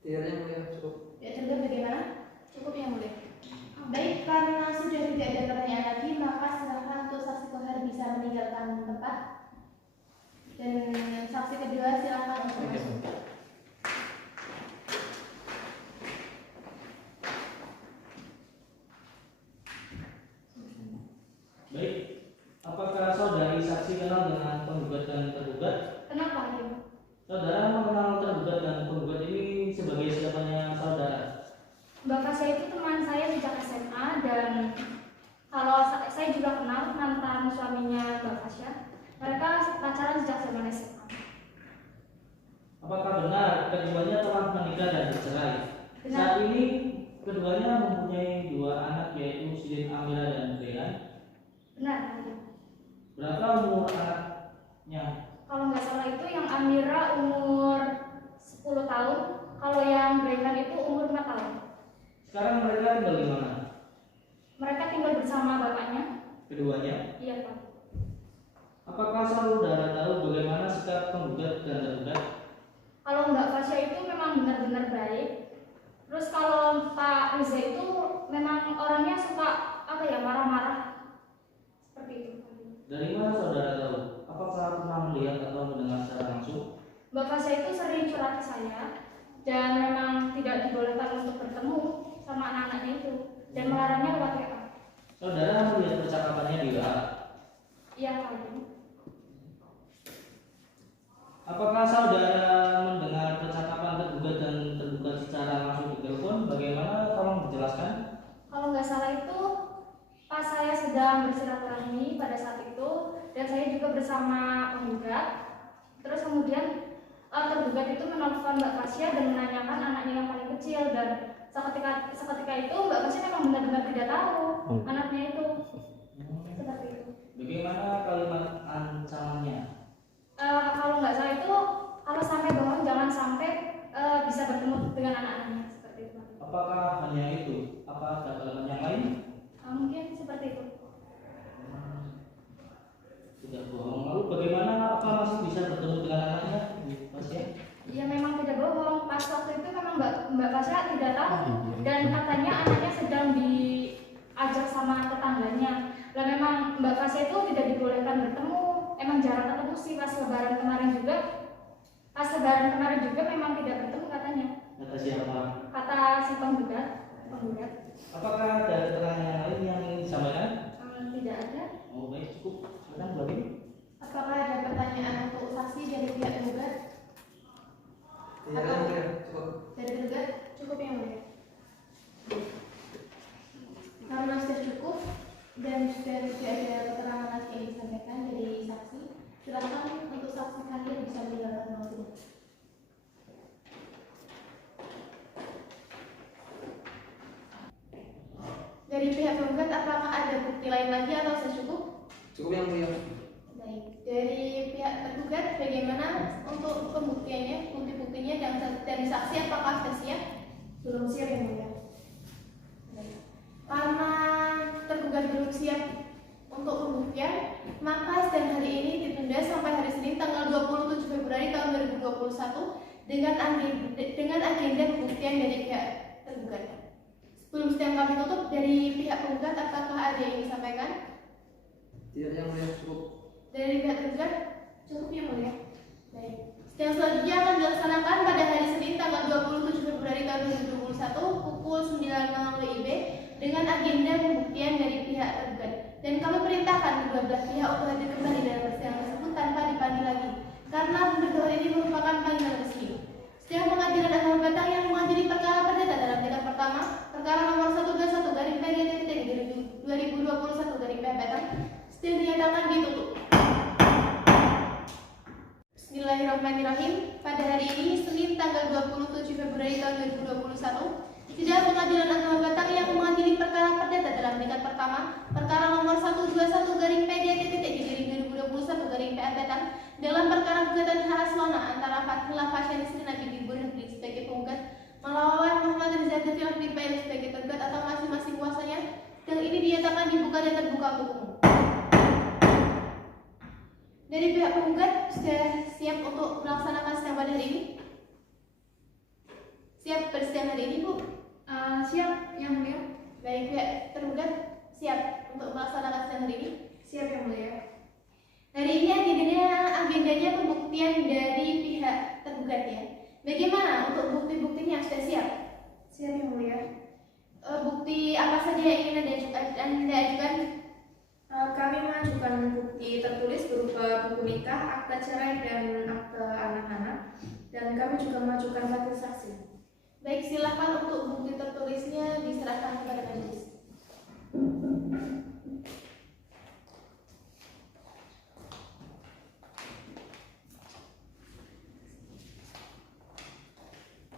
Tidak ada yang mulia, cukup. Pihak tergugat bagaimana? Cukup yang mulia. Baik, karena sudah tidak ada pertanyaan lagi, maka silakan untuk saksi Kohar bisa meninggalkan tempat. Dan saksi kedua silakan untuk masuk. Baik, apakah saudari saksi kenal dengan penggugat dan tergugat? Kenapa Hakim? Saudara mengenal tergugat dan penggugat ini sebagai siapanya saudara? Mbak Fasya itu teman saya sejak SMA, dan kalau saya juga kenal mantan suaminya Mbak Fasya. Mereka pacaran sejak zaman SMA. Apakah benar keduanya telah menikah dan bercerai? Benar. Saat ini keduanya mempunyai 2 anak, yaitu Sidin Amira dan Rehan. Benar, Hakim. Berapa umur anaknya? Kalau nggak salah itu yang Amira umur 10 tahun, kalau yang Brehan itu umur 5 tahun. Sekarang mereka tinggal di mana? Mereka tinggal bersama bapaknya. Keduanya. Iya, Pak. Apakah saudara tahu bagaimana sikap penggugat dan tergugat? Kalau Mbak Fasya itu memang benar-benar baik. Terus kalau Pak Riza itu memang orangnya suka marah-marah. Seperti itu. Dari mana saudara tahu? Apakah pernah melihat atau mendengar secara langsung? Mbak Fasya itu sering curhat ke saya, dan memang tidak dibolehkan untuk bertemu sama anak-anaknya itu, dan melarangnya lewat WA. Saudara melihat percakapannya di WA. Iya, Pak. Apakah saudara mendengar percakapan tergugat dan tergugat secara langsung di telepon? Bagaimana? Tolong dijelaskan. Kalau nggak salah itu pas saya sedang bersilaturahmi pada saat itu, dan saya juga bersama penggugat. Terus kemudian tergugat itu menelpon Mbak Fasya dan menanyakan anaknya yang paling kecil, dan seketika itu Mbak Fasya memang benar-benar tidak tahu anaknya itu. Seperti itu. Bagaimana kalimat ancamannya? Kalau nggak salah itu, kalau sampai bohong jangan sampai bisa bertemu dengan anak-anaknya, seperti itu. Apakah hanya itu? Apa ada kalimat yang lain? Mungkin seperti itu. Tidak bohong. Lalu bagaimana? Apa masih bisa bertemu dengan anaknya? Fasya? Ya memang tidak bohong. Pas waktu itu memang Mbak Fasya tidak tahu, dan katanya anaknya sedang diajak sama tetangganya. Dan memang Mbak Fasya itu tidak dibolehkan bertemu. Emang jarang ketemu sih. Pas lebaran kemarin juga memang tidak bertemu katanya. Kata siapa? Kata si penggugat. Apakah ada keterangan yang lain yang ingin disampaikan? Tidak ada. Oh baik, cukup. Silakan Bu Abi. Apakah ada pertanyaan untuk saksi dari pihak penggugat? Tidak ada yang mulia, cukup. Dari tergugat? Cukup yang mulia. Karena sudah cukup dan sudah tidak ada keterangan lagi yang disampaikan dari saksi, silakan untuk saksi hadir bisa meninggalkan ruang sidang. Dari pihak penggugat, apakah ada bukti lain lagi atau sudah cukup? Cukup yang mulia. Baik, dari pihak tergugat bagaimana untuk pembuktiannya, bukti-buktinya dan dari saksi apakah sudah siap? Belum siap yang mulia. Baik. Karena tergugat belum siap untuk pembuktian, maka sidang hari ini ditunda sampai hari Senin tanggal 27 Februari tahun 2021 dengan agenda pembuktian dari pihak tergugat. Sebelum sidang kami tutup, dari pihak penggugat apakah ada yang disampaikan? Tidak yang mulia, cukup. Dari pihak tergugat cukup yang mulia. Baik. Sidang selanjutnya akan dilaksanakan pada hari Senin tanggal 27 Februari tahun 2021 pukul 9.00 WIB dengan agenda pembuktian dari pihak tergugat. Dan kami perintahkan kedua belah pihak untuk hadir kembali dalam persidangan tersebut tanpa dipanggil lagi, karena pemberitahuan ini merupakan panggilan resmi. Sidang pengadilan agama Batang yang mengadili perkara perdata dalam tingkat pertama, perkara nomor 121 garing PGT 2021 garing PH Batang, sidang dinyatakan ditutup. Bismillahirrahmanirrahim. Pada hari ini, Senin tanggal 27 Februari tahun 2021, sidang pengadilan agama Batang yang mengadili perkara perdata dalam tingkat pertama, perkara nomor 121 garing PGT 2021 garing PH Batang datang dalam perkara gugatan hak asuh antara Fathillah Fasya Nisrin Nabi Ibu Negeri sebagai penggugat melawan Muhammad Riza Dafil Bipail sebagai tergugat atau masing-masing kuasanya, dan ini dinyatakan dibuka dan terbuka untuk umum. Dari pihak penggugat sudah siap untuk melaksanakan sidang pada hari ini? Siap bersidang hari ini, Bu? Siap, Yang Mulia. Baik, pihak tergugat siap untuk melaksanakan sidang hari ini? Siap, Yang Mulia. Hari ini agendanya pembuktian dari pihak tergugat ya. Bagaimana untuk bukti-buktinya sudah siap? Siap, Yang Mulia. Bukti apa saja yang ingin Anda ajukan? Kami mengajukan bukti tertulis berupa buku nikah, akta cerai, dan akta anak-anak. Dan kami juga mengajukan saksi. Baik, silakan untuk bukti tertulisnya diserahkan kepada majelis.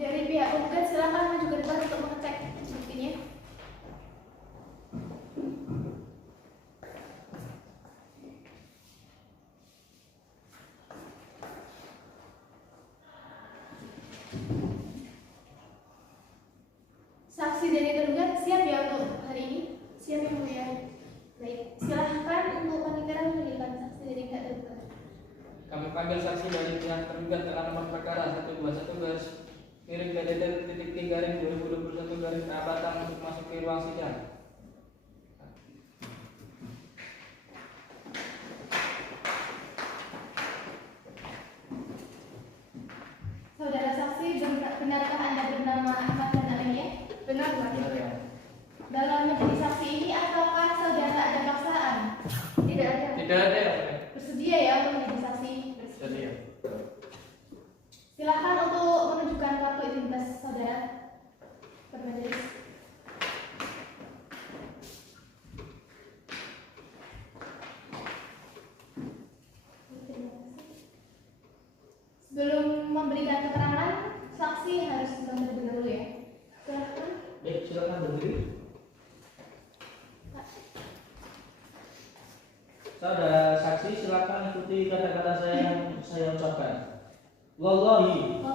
Dari pihak penggugat silakan maju ke depan untuk mengecek buktinya. Saksi dari tergugat siap ya untuk hari ini? Siap, Yang Mulia. Baik, silahkan untuk panitera menjadikan saksi dari pihak tergugat. Kami panggil saksi dari pihak tergugat dalam nomor perkara 121 miring PDD-3 garing Batang untuk masuk ke ruang sidang. Saudara saksi, benarkah Anda bernama Ahmad dan Alia? Benar, Pak. Dalam menjadi saksi ini, apakah saudara ada paksaan? Tidak ada. Tidak ada ya? Bersedia ya untuk menjadi saksi? Jadi ya. Silakan untuk menunjukkan kartu identitas saudara ke majelis. Sebelum memberikan keterangan, saksi harus berdiri dulu ya. Silakan. Baik, silakan berdiri. Saudara saksi, silakan ikuti kata-kata saya yang saya ucapkan. Wallahi,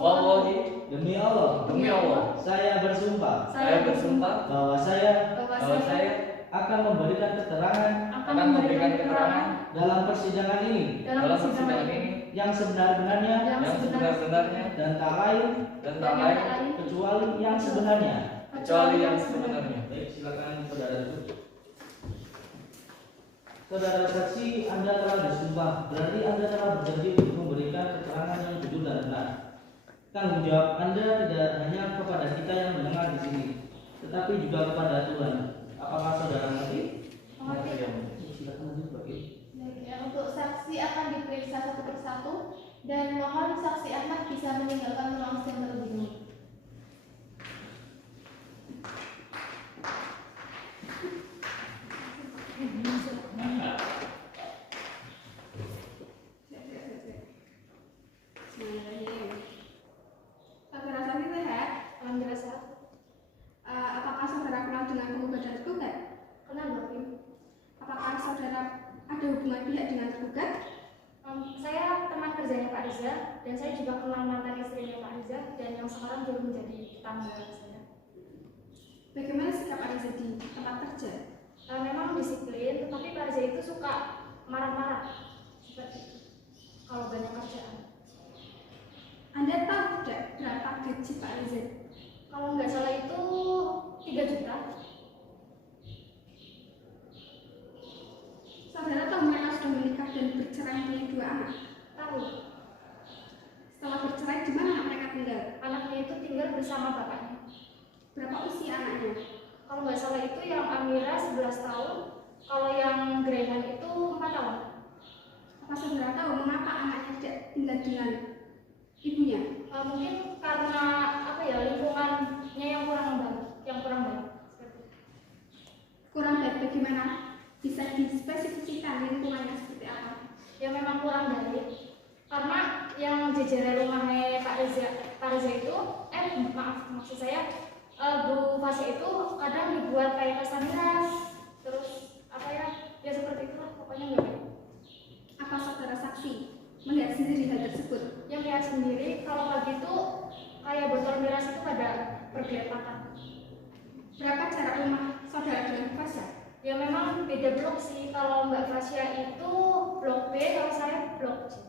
demi Allah, saya bersumpah bahwa saya akan memberikan keterangan dalam persidangan ini yang sebenar-benarnya dan tak lain kecuali yang sebenarnya. Baik, silakan saudara duduk. Saudara saksi, Anda telah bersumpah, berarti Anda telah berjanji untuk memberikan keterangan yang jujur dan benar. Tanggung jawab Anda tidak hanya kepada kita yang mendengar di sini, tetapi juga kepada Tuhan. Apakah saudara mengerti? Silakan lanjut, Pak. Baik ya, untuk saksi akan diperiksa satu persatu dan mohon saksi Ahmad bisa meninggalkan ruang sidang terlebih dahulu. Saudara saksi sehat? Alhamdulillah sehat. Apakah saudara kenal dengan penggugat dan tergugat? Kenal Bapak? Apakah saudara ada hubungan pihak dengan tergugat? Saya teman kerjanya Pak Riza dan saya juga kenal mantan istrinya Pak Riza dan yang sekarang juga menjadi tetangga saya. Bagaimana sikap Pak Riza di tempat kerja? Memang disiplin, tetapi Pak Riza itu suka marah-marah seperti itu kalau banyak kerjaan. Anda tahu tidak berapa gaji Pak Riza? Kalau nggak salah itu 3 juta. Saudara tahu mereka sudah menikah dan bercerai punya 2 anak. Tahu, Setelah bercerai, di mana anak mereka tinggal? anaknya itu tinggal bersama bapaknya. Berapa usia anaknya? Kalau nggak salah itu yang Amira 11 tahun, kalau yang Greyhan itu 4 tahun. Apa saudara tahu mengapa anaknya tidak tinggal dengan ibunya? Mungkin karena apa ya, lingkungannya yang kurang baik, seperti itu. Kurang baik bagaimana? Bisa dispesifikasikan lingkungannya seperti apa? Ya memang kurang baik karena yang jajaran rumahnya Pak Reza itu maksud saya Bu Fasya itu kadang dibuat kayak pesta miras, terus apa ya seperti itulah, pokoknya nggak baik. Apa saudara saksi melihat sendiri hal tersebut? Yang lihat sendiri kalau pagi itu kayak botol miras itu pada bergeletakan. Berapa jarak rumah saudara dengan Bu Fasya? Ya memang beda blok sih. Kalau Mbak Fasya itu blok B, kalau saya blok C.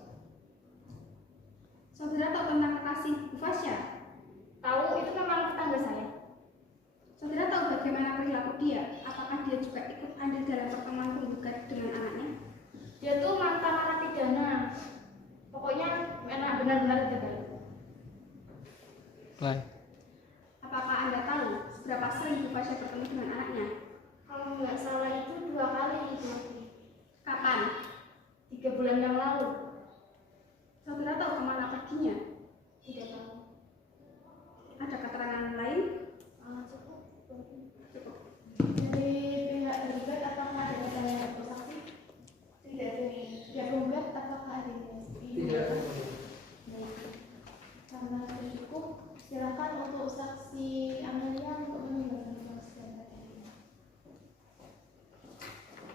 Saudara tahu tentang kekasih Bu Fasya? Tahu itu memang tetangga saya. Saudara tahu bagaimana perilaku dia? Apakah dia juga ikut andil dalam pertemuan penggugat dengan anaknya? Dia tuh mantan narapidana. Pokoknya enak benar-benar tidak baik. Baik. Apakah Anda tahu seberapa sering Bu Fasya bertemu dengan anaknya? Kalau nggak salah itu 2 kali itu. Kapan? 3 bulan yang lalu. Saudara tahu kemana perginya? Tidak tahu. Ada keterangan lain? Cukup. Cukup. Dari pihak tergugat apakah ada keterangan atau saksi? Tidak ada. Pihak tergugat apakah ada Tidak. Karena sudah cukup, silakan untuk saksi Amelia untuk menunjukkan persidangan ini.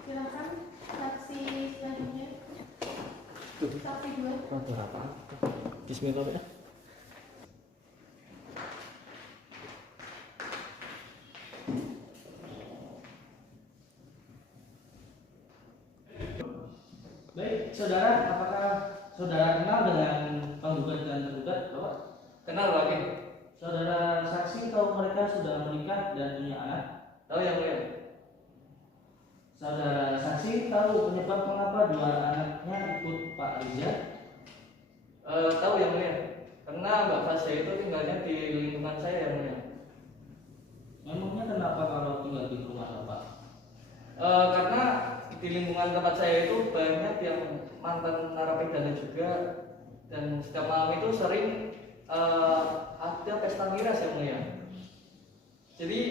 Silakan saksi selanjutnya. Saksi 2. Bismillah ya. Baik, saudara, apakah saudara kenal dengan penggugat dan tergugat, Bapak? Kenal lagi? Saudara saksi tahu mereka sudah menikah dan punya anak? Tahu yang mulia? Saudara saksi tahu penyebab mengapa 2 anaknya ikut Pak Riza? Tahu yang mulia? Karena Mbak Fasya itu tinggalnya di lingkungan saya yang mulia. Memangnya kenapa kalau tinggal di rumah Bapak? Karena di lingkungan tempat saya itu banyak yang mantan narapidana juga, dan setiap malam itu sering ada pesta miras yang mulia. Jadi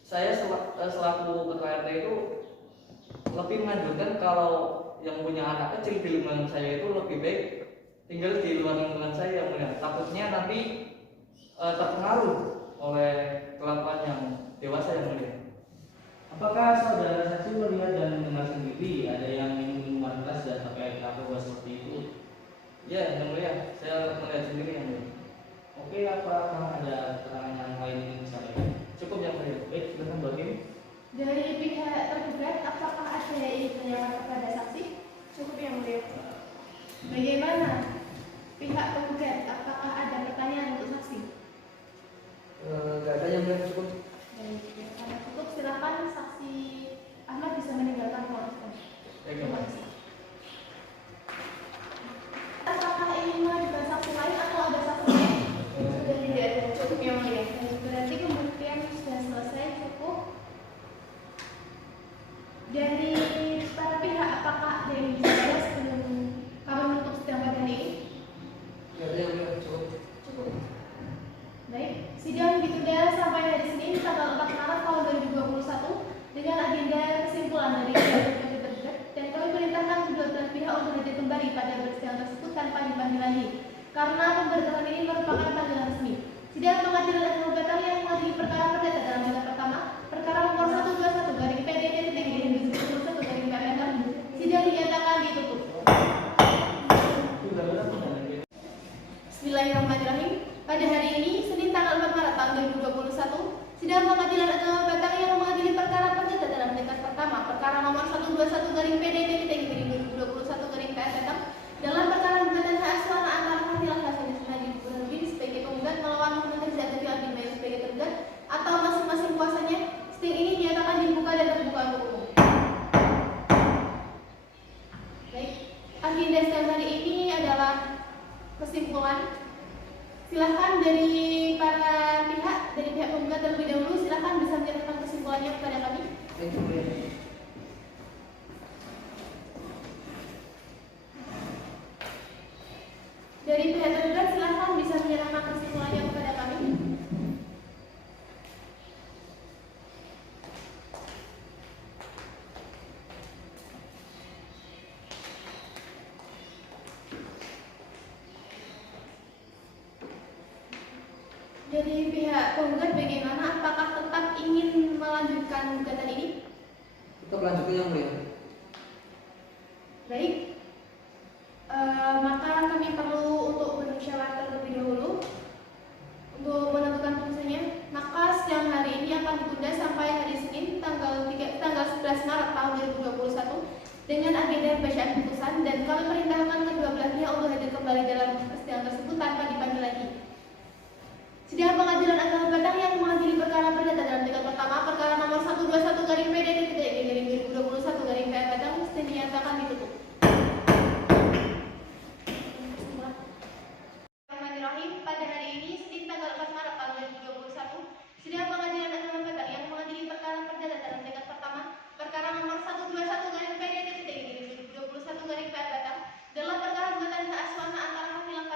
saya selaku ketua RT itu lebih menganjurkan kalau yang punya anak kecil di lingkungan saya itu lebih baik tinggal di luar lingkungan saya yang mulia. Takutnya nanti terpengaruh oleh kelakuan yang dewasa yang mulia. Apakah saudara saksi melihat dan mendengar sendiri ada yang minum minuman keras dan pakai narkoba seperti itu? Ya, yang mulia, saya melihat sendiri yang mulia. Oke, apakah ada keterangan yang lain yang disampaikan? Cukup yang mulia. Baik, silakan Mbak Kim. Dari pihak tergugat, apakah ada yang ingin ditanyakan kepada saksi? Cukup yang mulia. Bagaimana pihak tergugat? Apakah ada pertanyaan untuk saksi? Enggak ada yang mulia, cukup. Baik, karena cukup silakan saksi Ahmad bisa meninggalkan ruang sidang. Terima kasih. Apakah ingin mengajukan saksi lain atau ada saksi lain? Sudah tidak ada, cukup yang mulia. Berarti pembuktian sudah selesai, cukup. Dari para pihak, apakah ada yang bisa jelas sebelum kami menutup sidang pada hari ini? Enggak ada yang mulia, cukup. Cukup. Baik, sidang ditunda sampai hari Senin tanggal 4 Maret tahun 2021 dengan agenda kesimpulan dari pihak tergugat, dan kami perintahkan kedua belah pihak untuk hadir kembali pada persidangan tersebut tanpa dipanggil lagi karena pemberitahuan ini merupakan panggilan resmi. Sidang pengadilan agama Batam yang mengadili perkara perdata dalam tingkat pertama perkara nomor 121 garing PDT garing 2021 garing PMR. Sidang dinyatakan ditutup. Bismillahirrahmanirrahim. Pada hari ini, Senin tanggal 4 Maret tahun 2021, sidang pengadilan agama Batang yang mengadili perkara perdata dalam tingkat pertama perkara nomor 121 garing PDT garing 2021 garing PS Batang dalam perkara gugatan hak suara antara Fadil Hasan Najib Burhanuddin sebagai penggugat melawan Muhammad Riza Abdul Mail sebagai tergugat atau masing-masing kuasanya. Sidang ini dinyatakan dibuka dan terbuka untuk umum. Baik, agenda sidang hari ini adalah kesimpulan. Silahkan dari para pihak, dari pihak penggugat terlebih dahulu, silahkan bisa menyatakan kesimpulannya kepada kami. Thank you, mulia. Dari pihak tergugat, silahkan bisa menyatakan kesimpulannya kepada kami. Dari pihak penggugat bagaimana? Apakah tetap ingin melanjutkan gugatan ini? Kita lanjutkan yang mulia. Baik. Maka dan bacaan putusan, dan kami perintahkan kedua belah pihak untuk hadir kembali dalam persidangan tersebut tanpa dipanggil lagi. Sidang Pengadilan Agama Batang yang mengadili perkara perdata dalam tingkat pertama perkara nomor 121 garing PDD 2021 garing PN Batang mesti dinyatakan ditutup. Bismillahirrahmanirrahim. Pada hari ini, Senin tanggal 4 Maret tahun 2021, Sidang Pengadilan Agama Batang yang mengadili perkara perdata dalam tingkat pertama perkara nomor 121 garing PDD 2021 garing PN Batang dalam perkara gugatan keasuhan antara Hafilah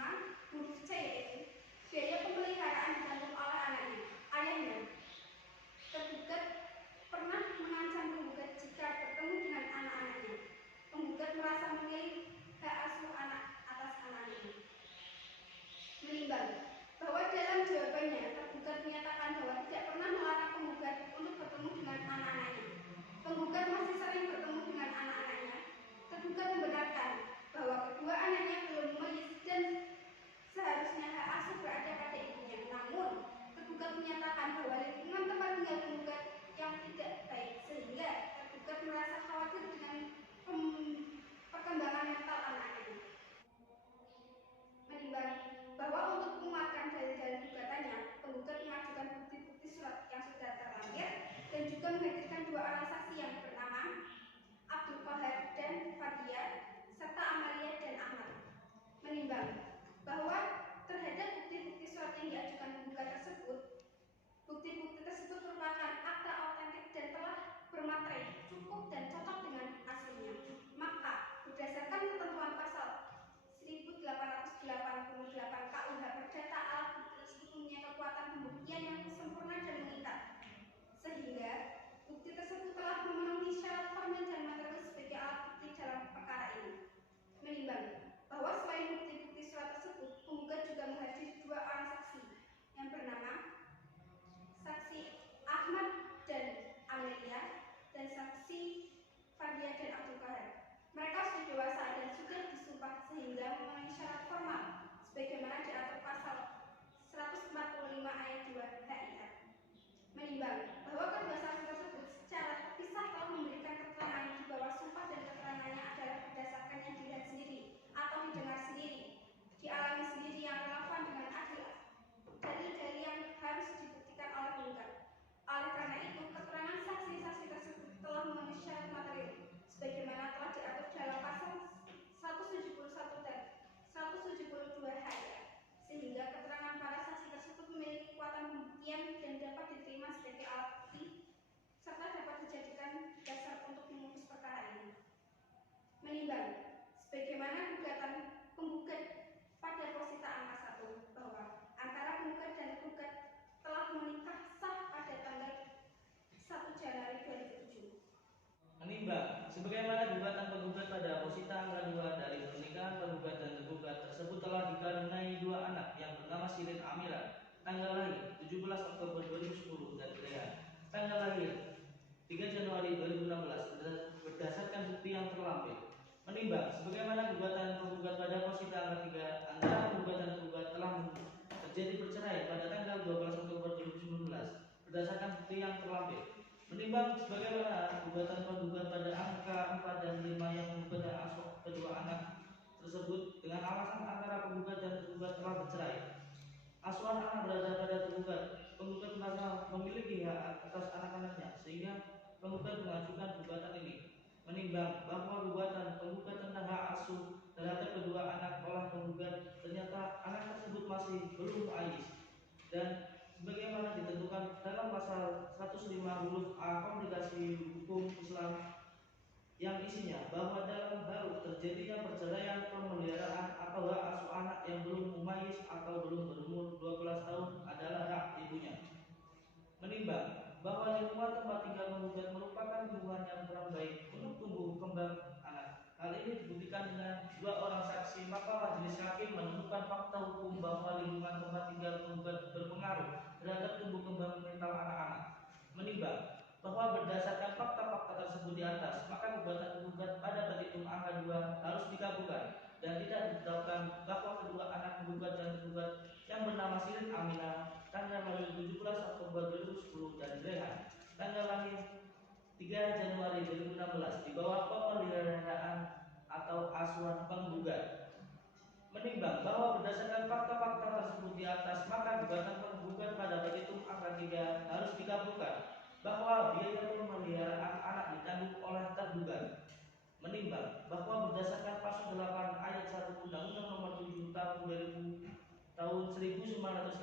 huruf C, yaitu biaya pemeliharaan ditanggung oleh ayahnya. Tergugat pernah mengancam penggugat jika bertemu dengan anak-anaknya. Penggugat merasa memiliki hak asuh anak atas anak-anaknya. Menimbang bahwa dalam jawabannya tergugat menyatakan bahwa tidak pernah melarang penggugat untuk bertemu dengan anak-anaknya. Penggugat masih sering bertemu dengan anak-anaknya. Tergugat membenarkan bahwa kedua anaknya belum memayis dan seharusnya hak asuh berada pada ibunya. Namun, tergugat menyatakan bahwa lingkungan tempat tinggal penggugat yang tidak baik, sehingga tergugat merasa khawatir dengan perkembangan mental anak-anaknya. Menimbang bahwa untuk menguatkan dalil-dalil gugatannya, penggugat mengajukan bukti-bukti surat yang sudah terlampir dan juga menghadirkan dua orang saksi yang bernama Abdul Qahar dan Fadia serta Amalia dan Ahmad. Menimbang bahwa terhadap bukti-bukti surat yang diajukan penggugat tersebut, bukti-bukti tersebut merupakan akta autentik dan telah bermaterai, cukup dan cocok dengan aslinya. Maka berdasarkan ketentuan pasal 1888 KUH Perdata, alat bukti tersebut mempunyai kekuatan pembuktian yang sempurna dan mengikat, sehingga bukti tersebut telah memenuhi syarat formil dan material sebagai alat bukti dalam perkara ini. Menimbang bahwa selain bukti-bukti surat tersebut, penggugat juga menghadiri dua orang saksi yang bernama saksi Ahmad dan Amelia dan saksi Fadia dan Abdul Qahar. Mereka sudah dewasa dan sudah disumpah sehingga memenuhi syarat formal sebagaimana diatur pasal 145 ayat 2 HIR. Menimbang bahwa kedua saksi tersebut secara terpisah telah memberikan keterangan di bawah sumpah dan keterangannya adalah berdasarkan yang dilihat sendiri atau didengar sendiri, dialami sendiri yang relevan dengan adil dalil-dalil yang harus dibuktikan oleh penggugat. Oleh karena itu, keterangan saksi-saksi tersebut telah memenuhi syarat material sebagaimana telah diatur dalam pasal 171 dan 172 HIR, sehingga keterangan para saksi tersebut memiliki kekuatan pembuktian dan dapat diterima sebagai alat bukti serta dapat dijadikan dasar untuk memutus perkara ini. Menimbang sebagaimana gugatan penggugat pada posita angka 1 bahwa antara penggugat dan tergugat telah menikah sah pada tanggal 1 Januari 2007. Menimbang sebagaimana gugatan penggugat pada posita angka 2 dari pernikahan penggugat dan tergugat tersebut telah dikaruniai dua anak yang bernama Sirin Amira, tanggal lahir 17 Oktober 2010 dan Rehan, tanggal lahir 3 Januari 2016 berdasarkan bukti yang terlampir. Menimbang sebagaimana gugatan penggugat pada posita angka 3 antara penggugat dan tergugat telah terjadi perceraian pada tanggal 12 Oktober 2019 berdasarkan bukti yang terlampir. Menimbang sebagaimana gugatan penggugat pada angka 4 dan 5 yang menggugat dan asuh kedua anak tersebut dengan alasan antara penggugat dan tergugat telah bercerai. Asuhan anak berada pada tergugat. Penggugat merasa memiliki hak atas anak-anaknya sehingga penggugat mengajukan gugatan ini. Menimbang bahwa gugatan penggugat tentang hak asuh terhadap kedua anak oleh penggugat ternyata anak tersebut masih belum muayyiz dan sebagaimana ditentukan dalam pasal 105 huruf A Komplikasi Hukum Islam yang isinya bahwa dalam hal terjadinya perceraian, pemeliharaan atau hak asuh anak yang belum mumayyiz atau belum berumur 12 tahun adalah hak ibunya. Menimbang bahwa lingkungan tempat tinggal penggugat merupakan lingkungan yang kurang baik untuk tumbuh kembang anak. Hal ini dibuktikan dengan dua orang saksi, maka majelis hakim menemukan fakta hukum bahwa lingkungan tempat tinggal penggugat berpengaruh terhadap tumbuh kembang mental anak-anak. Menimbang bahwa berdasarkan fakta-fakta tersebut di atas, maka gugatan penggugat pada petitum angka 2 harus dikabulkan dan tidak ditetapkan bahwa kedua anak penggugat dan tergugat yang bernama Sirin Aminah, tanggal lahir 17 Oktober 2010 dan Rehan, tanggal lahir 3 Januari 2016 di bawah pemeliharaan atau asuhan penggugat. Menimbang bahwa berdasarkan fakta-fakta tersebut di atas, maka gugatan penggugat pada petitum angka 3 harus dikabulkan bahwa biaya pemeliharaan anak ditanggung oleh tergugat. Menimbang bahwa berdasarkan pasal 8 ayat 1 Undang-Undang Nomor 7 tahun 1989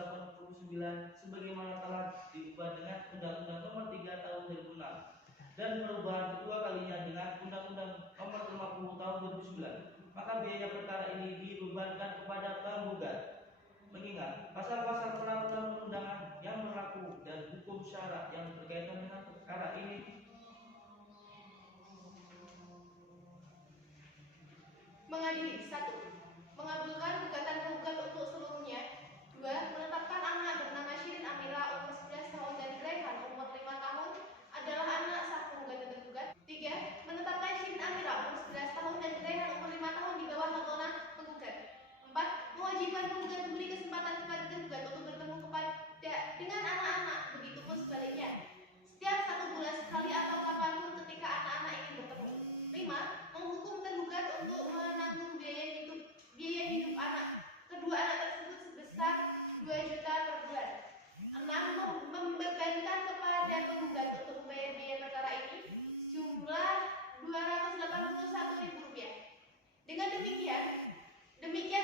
sebagaimana telah diubah dengan Undang-Undang Nomor 3 tahun 2006 dan perubahan kedua kalinya dengan Undang-Undang Nomor 50 tahun 2009, maka biaya perkara ini dibebankan kepada penggugat. Mengingat pasal-pasal peraturan-perundangan yang berlaku dan hukum syarat yang berkaitan dengan perkara ini. Mengadili 1. Mengabulkan gugatan penggugat untuk seluruhnya. 2. Menetapkan anak bernama Shirin Amira umur 11 tahun dan Rehan umur 5 tahun adalah anak sah penggugat dan tergugat. 3. Menetapkan Shirin Amira umur 11 tahun dan Rehan umur 5 tahun di bawah tontonan penggugat. 4. Mewajibkan penggugat memberi kesempatan kepada tergugat untuk bertemu dengan anak-anak, begitupun sebaliknya, setiap 1 bulan sekali atau kapanpun ketika anak-anak ingin bertemu. 5. Menghukum tergugat untuk menanggung biaya hidup kedua anak tersebut sebesar 2 juta per bulan. 6. Membebankan kepada penggugat untuk membayar biaya perkara ini sejumlah Rp281.000. Dengan demikian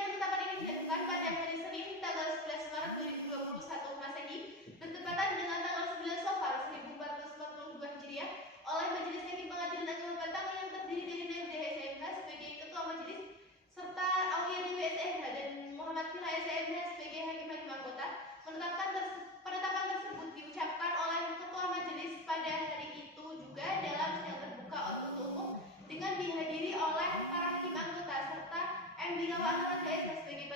penetapan ini dilakukan pada hari Senin tanggal 11 Maret 2021 Masehi bertepatan dengan tanggal 9 Safar 1442 Hijriah oleh Majelis Hakim Pengadilan Agama Batang yang terdiri dari DPD SMH sebagai Ketua Majelis serta Aulia Dewi SMH dan Muhammad Fina SMH sebagai Hakim-Hakim Anggota. Penetapan tersebut diucapkan oleh Ketua Majelis pada hari itu juga dalam sidang terbuka untuk umum dengan dihadiri oleh para hakim anggota serta M. Binawa Anwar SMH sebagai